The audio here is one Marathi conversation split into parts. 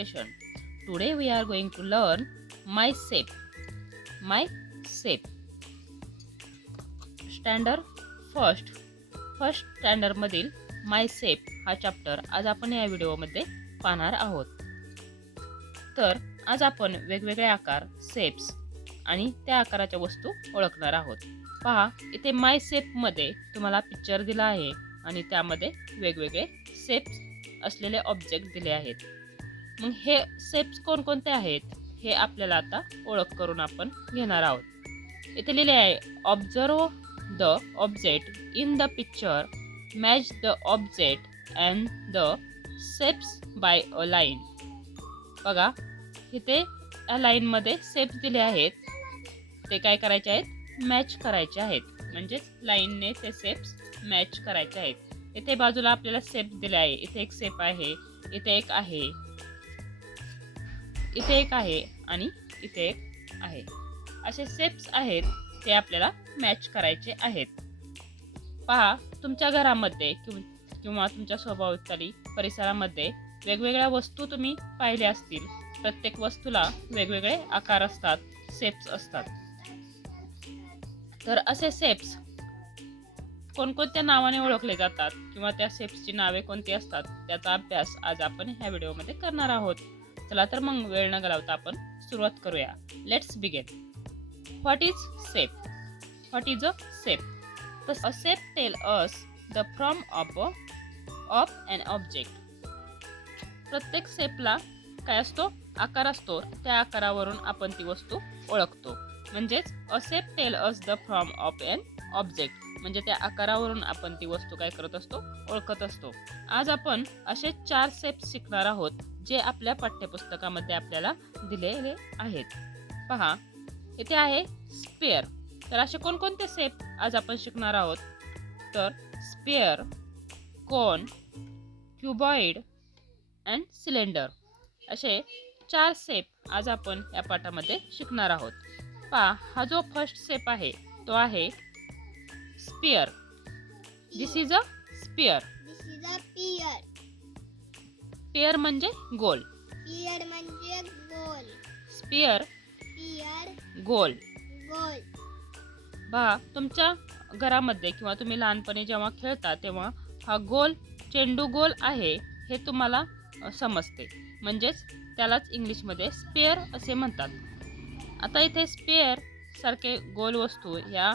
expression. Today we are going to learn my shape. My shape. Standard first standard मधील माय शेप हा चॅप्टर आज आपण या व्हिडिओमध्ये पाहणार आहोत. तर आज आपण वेगवेगळे आकार, शेप्स आणि त्या आकाराच्या वस्तू ओळखणार आहोत. पहा, इथे माय शेप मध्ये तुम्हाला पिक्चर दिला आहे आणि त्यामध्ये वेगवेगळे शेप्स असलेले ऑब्जेक्ट दिले आहेत. मग हे शेप्स कोणकोणते आहेत हे आपल्याला आता ओळख करून आपण घेणार आहोत. इथे लिहिले आहे, observe the object in the picture, match the object and the shapes by a line. बघा, इथे या लाईन मध्ये शेप्स दिले आहेत, ते काय करायचे आहेत, मॅच करायचे आहेत. म्हणजेच लाईनने ते शेप्स मॅच करायचे आहेत. इथे बाजूला आपल्याला शेप दिले आहे. इथे एक शेप आहे, इथे एक आहे, इथे एक आहे आणि इथे एक आहे. असे शेप्स आहेत, ते आपल्याला मॅच करायचे आहेत. पहा, तुमच्या घरामध्ये किंवा तुमच्या सभोवताली परिसरामध्ये वेगवेगळ्या वस्तू तुम्ही पाहिल्या असतील. प्रत्येक वस्तूला वेगवेगळे आकार असतात, शेप्स असतात. तर असे शेप्स कोणकोणत्या नावाने ओळखले जातात किंवा त्या शेप्सची नावे कोणती असतात त्याचा अभ्यास आज आपण ह्या व्हिडिओमध्ये करणार आहोत. चला तर मग वेळ न घालवता आपण सुरुवात करूया. Let's begin. What is shape? What is a shape? A shape tells us the form of an object. प्रत्येक शेपला काय असतो, आकार असतो. त्या आकारावरून आपण ती वस्तू ओळखतो. म्हणजेच a shape tells us the form of an object. म्हणजे त्या आकारावरून आपण ती वस्तू काय करत असतो, ओळखत असतो. आज आपण असे 4 शेप्स शिकणार आहोत जे आपल्या पाठ्यपुस्तकामध्ये आपल्याला दिलेले आहेत. पहा, इथे आहे स्पेअर. तर असे कोणकोणते शेप आज आपण शिकणार आहोत, तर spare, cone, cuboid and cylinder असे 4 शेप आज आपण या पाठामध्ये शिकणार आहोत. पहा, हा जो फर्स्ट शेप आहे तो आहे spare. This is a spare. Pair म्हणजे गोल. स्पेअर गोल. पहा, तुमच्या घरामध्ये किंवा तुम्ही लहानपणी जेव्हा खेळता तेव्हा हा गोल चेंडू गोल आहे हे तुम्हाला समजते. म्हणजेच त्यालाच इंग्लिशमध्ये स्पेअर असे म्हणतात. आता इथे स्पेअर सारखे गोल वस्तू या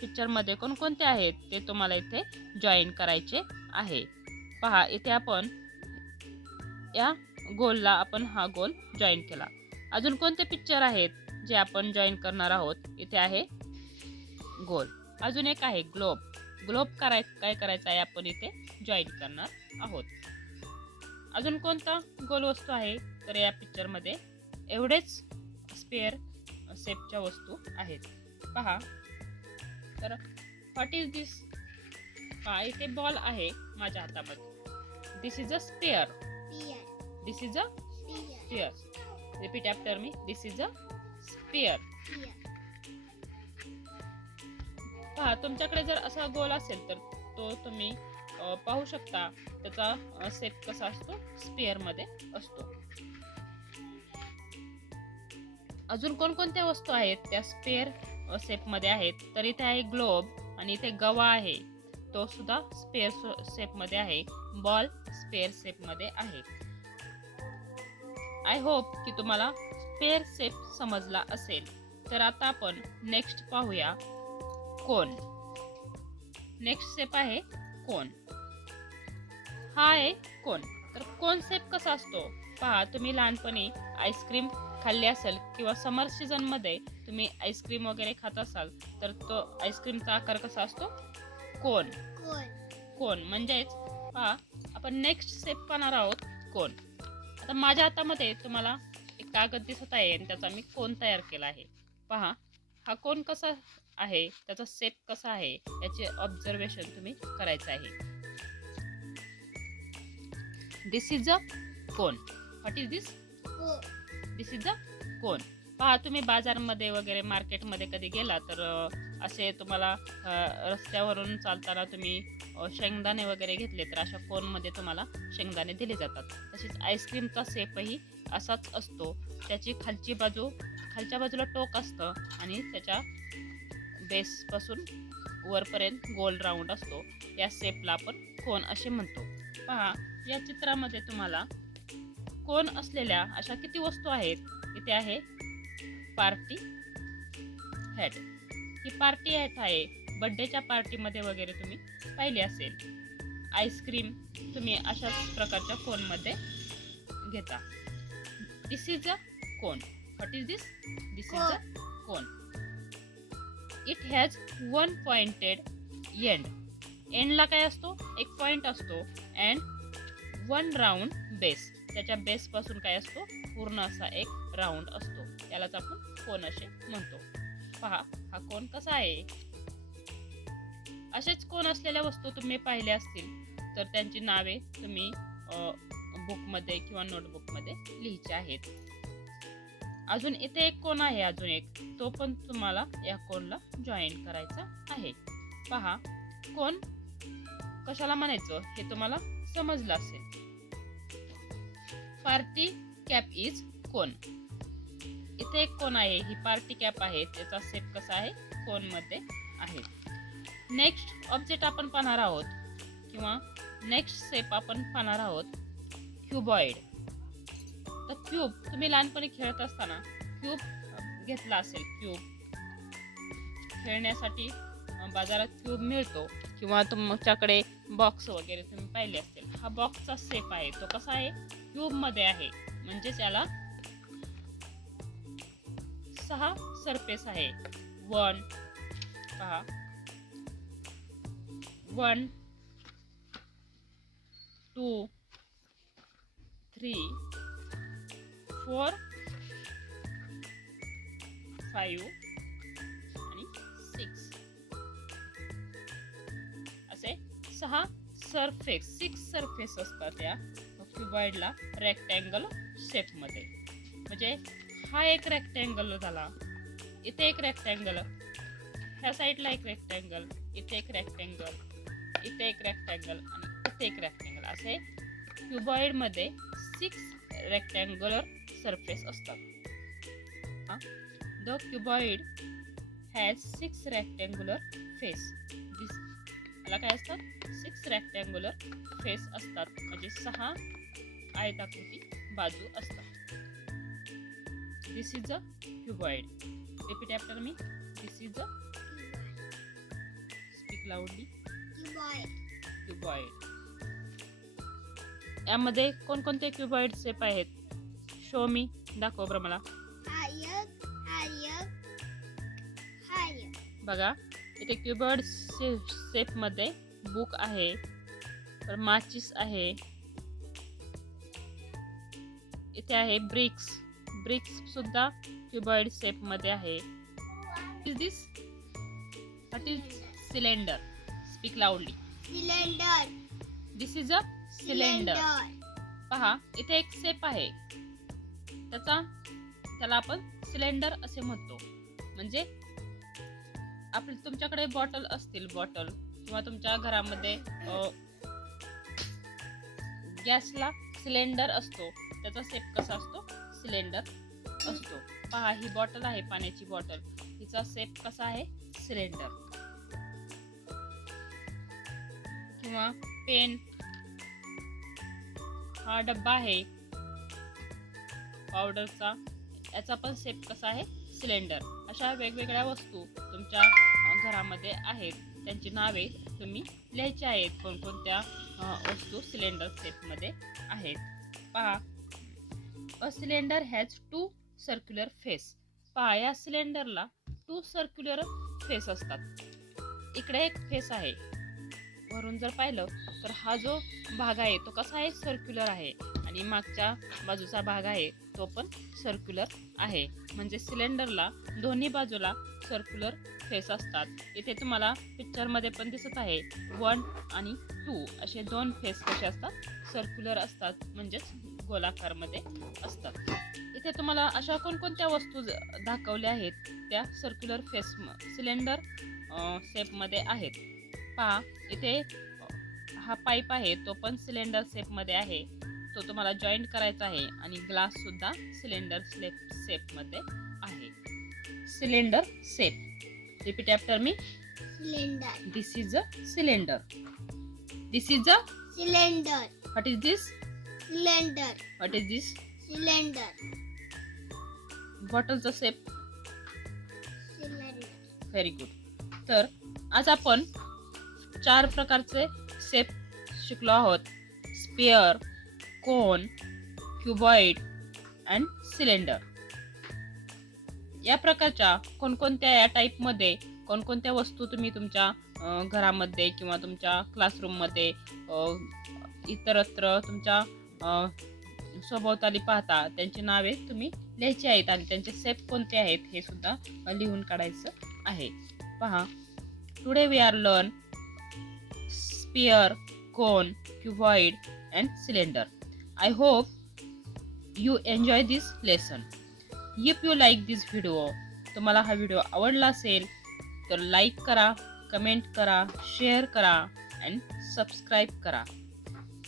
पिक्चरमध्ये कोणकोणते आहेत ते तुम्हाला इथे जॉईन करायचे आहे. पहा, इथे आपण या गोलला आपण हा गोल जॉईन केला. अजून कोणते पिक्चर आहेत जे आपण जॉईन करणार आहोत. इथे आहे गोल. अजून एक आहे ग्लोब. ग्लोब काय करायचं आहे, आपण इथे जॉईन करणार आहोत. अजून कोणता गोल वस्तू आहे, तर या पिक्चरमध्ये एवढेच स्पेअर शेपच्या वस्तू आहेत. पहा, तर व्हॉट इज दिस. पहा, इथे बॉल आहे माझ्या हातामध्ये. This is a sphere. This is a sphere. Repeat after me. This is a sphere. पहा, तुमच्याकडे जर असा गोल असेल तर तो तुम्ही पाहू शकता. त्याचा शेप कसा असतो, स्पेअर मध्ये असतो. अजून कोणकोणत्या वस्तू आहेत त्या स्पेअर शेप मध्ये आहेत, तर इथे आहे ग्लोब आणि इथे गवा आहे, तो सुद्धा स्पेअर शेप मध्ये आहे. बॉल स्पेअर शेप मध्ये आहे. आय होप की तुम्हाला स्पेअर शेप समजला असेल. तर आता आपण नेक्स्ट पाहूया कोन. नेक्स्ट शेप आहे कोन. हा आहे कोन. तर कोन शेप कसा असतो, पहा, तुम्ही लहानपणी आईस्क्रीम खाल्ली असेल किंवा समर सीझन मध्ये तुम्ही आईस्क्रीम वगैरे खात असाल तर तो आईस्क्रीमचा आकार कसा असतो, कोन. कोन म्हणजेच पहा, आपण नेक्स्ट शेप पाहणार आहोत कोन. आता माझ्या हातामध्ये तुम्हाला एक कागद दिसत आहे आणि त्याचा मी कोन तयार केला आहे. पहा, हा कोन कसा आहे, त्याचा शेप कसा आहे याचे ऑब्झर्वेशन तुम्ही करायचं आहे. This is a cone. What is this. This is a cone. पहा, तुम्ही बाजारमध्ये वगैरे मार्केटमध्ये कधी गेला तर असे तुम्हाला रस्त्यावरून चालताना तुम्ही शेंगदाणे वगैरे घेतले तर अशा कोनमध्ये तुम्हाला शेंगदाणे दिले जातात. तसेच आईस्क्रीमचा शेपही असाच असतो. त्याची खालच्या बाजूला टोक असतं आणि त्याच्या बेसपासून वरपर्यंत गोल राऊंड असतो. या शेपला आपण कोन असे म्हणतो. पहा, या चित्रामध्ये तुम्हाला कोन असलेल्या अशा किती वस्तू आहेत. इथे आहे पार्टी हॅट. ही पार्टी हॅट आहे. बर्थडेच्या पार्टीमध्ये वगैरे तुम्ही पाहिली असेल. आईस्क्रीम तुम्ही अशाच प्रकारच्या कोनमध्ये घेता. This is a cone. What is this? This is a cone. It has one pointed end. एंडला काय असतो? एक पॉइंट असतो. And one round base. त्याच्या बेसपासून काय असतो? पूर्ण असा एक राऊंड असतो. यालाच आपण कोन असे म्हणतो. पहा, हा कोन कसा आहे. असेच कोन असलेल्या वस्तू तुम्ही पाहिल्या असतील तर त्यांची नावे तुम्ही बुकमध्ये किंवा नोटबुकमध्ये लिहायची आहेत. अजून इथे एक कोन आहे. अजून एक, तो पण तुम्हाला या कोनला जॉईन करायचा आहे. पहा, कोन कशाला म्हणायचं हे तुम्हाला समजलं असेल. पार्टी कॅप इज कोन. इथे एक कोन आहे. ही पार्टी कॅप आहे. त्याचा शेप कसा आहे? कोनमध्ये आहे. नेक्स्ट ऑब्जेक्ट आपण पाहणार आहोत किंवा नेक्स्ट शेप आपण पाहणार आहोत क्युबॉइड. तर क्यूब तुम्ही लहानपणी खेळत असताना क्यूब घेतला असेल. क्यूब खेळण्यासाठी बाजारात क्यूब मिळतो किंवा तुमच्याकडे बॉक्स वगैरे तुम्ही पाहिले असतील. हा बॉक्सचा शेप आहे. तो कसा आहे? क्यूब मध्ये आहे. म्हणजे त्याला 6 सरफेस आहे. 1 पहा 1 2 3 4 5 आणि 6 असे 6 सरफेस असतात या क्युबॉइडला रेक्टँगल शेप मध्ये. म्हणजे हा एक रेक्टँगल झाला. इथे एक रेक्टँगल, ह्या साईडला एक रेक्टँगल, इथे एक रेक्टँगल, इथे एक रेक्टँगल आणि इथे एक रेक्टँगल. असे क्युबॉइड मध्ये 6 रेक्टँग्युलर सरफेस असतात. The cuboid has 6 rectangular face. याला काय असतात? 6 रेक्टँग्युलर फेस असतात. म्हणजे 6 आयताकृती बाजू असतात. This is a cuboid. Repeat after me. This is a speak loudly. Cuboid. यामध्ये कोणकोणते क्युबॉइड शेप आहेत? Show me. दाखव बरं मला. बघा, इथे क्युबॉइड शेप मध्ये बुक आहे, तर माचिस आहे, इथे आहे ब्रिक्स. ब्रिक्स सुद्धा क्युबॉइड शेप मध्ये आहे. Is this? What is cylinder? Speak loudly. Cylinder. This is a cylinder. पहा, इथे एक शेप आहे. त्याला आपण सिलेंडर असे म्हणतो. म्हणजे तुमच्याकडे बॉटल असतील, बॉटल किंवा तुमच्या घरामध्ये गॅसला सिलेंडर असतो. त्याचा शेप कसा असतो? सिलेंडर असतो. पहा, ही बॉटल आहे, पाण्याची बॉटल. हिचा शेप कसा आहे? सिलेंडर. किंवा पेन, हा डब्बा आहे पावडरचा, याचा पण शेप कसा आहे? सिलेंडर. अशा वेगवेगळ्या वस्तू तुमच्या घरामध्ये आहेत. त्यांची नावे तुम्ही लिहायची आहेत. कोणकोणत्या वस्तू सिलेंडर शेप मध्ये आहेत. पहा, a cylinder has 2 circular face. पहा, या सिलेंडरला 2 सर्क्युलर फेस असतात. इकडे एक फेस आहे. वरून जर पाहिलं तर हा जो भाग आहे तो कसा आहे? सर्क्युलर आहे. आणि मागच्या बाजूचा भाग आहे तो पण सर्क्युलर आहे. म्हणजे सिलेंडरला दोन्ही बाजूला सर्क्युलर फेस असतात. इथे तुम्हाला पिक्चर मध्ये पण दिसत आहे 1 आणि 2 असे 2 फेस कसे असतात? सर्क्युलर असतात, म्हणजेच गोलाकार मध्ये असतात. इथे तुम्हाला अशा कोणकोणत्या वस्तू दाखवल्या आहेत त्या सर्क्युलर फेस सिलेंडर शेप मध्ये आहेत. पहा, इथे हा पाईप आहे तो पण सिलेंडर शेपमध्ये आहे, तो तुम्हाला जॉईंट करायचा आहे. आणि ग्लास सुद्धा सिलेंडर शेपमध्ये आहे. Cylinder shape. Repeat after me. Cylinder. This is a cylinder. This is a Cylinder. What is this? Cylinder. What is this? Cylinder. बॉटलचा शेप. Cylinder. Very good. तर आज आपण 4 प्रकारचे शेप शिकलो आहोत. Sphere, cone, cuboid and cylinder. या प्रकारच्या कोणकोणत्या या टाईपमध्ये कोणकोणत्या वस्तू तुम्ही तुमच्या घरामध्ये किंवा तुमच्या क्लासरूममध्ये इतरत्र तुमच्या सभोवताली पाहता त्यांची नावे तुम्ही लिहायची आहेत आणि त्यांचे शेप कोणते आहेत हे सुद्धा लिहून काढायचं आहे. पहा, today we are learn sphere, cone, cuboid and cylinder. I hope you enjoy this lesson. If you like this video, तुम्हाला हा व्हिडिओ आवडला असेल तर लाईक करा, कमेंट करा, शेअर करा अँड सबस्क्राईब करा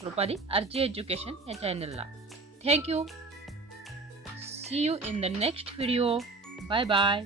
रुपाली RJ एज्युकेशन या चॅनलला. Thank you. See you in the next video. Bye bye.